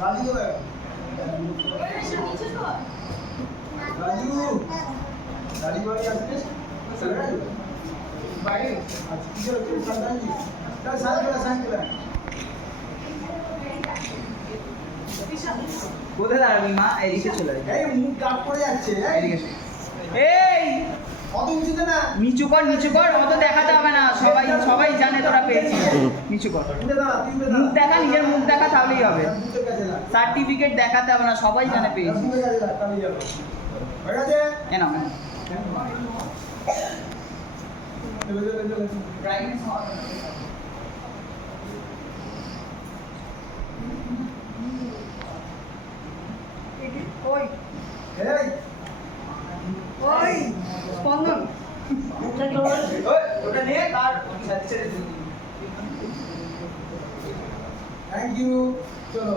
রাজু রাজু গাড়ি বাড়ি আসছিস বাইরে আচ্ছা কি করে তুই সামনে তার সাইকেল কোথায় দাঁড়াবি মা? এদিকে চলে আয়। এই মুখ কাট করে যাচ্ছে এদিকে এসো। এই অত উঁচুতে না নিচু কর অত দেখাতে হবে না, সবাই জানে তোরা পেয়েছিস। নিচু কর, মুখ দেখা, নিজের মুখ দেখা, তাহলেই হবে। সার্টিফিকেট দেখাতে হবে না, সবাই জানে পেয়েছিস। এ নাও, ওই এই ওই স্পন্দন ওটা নিয়ে তার ছেড়ে দিবি। থ্যাংক ইউ চলো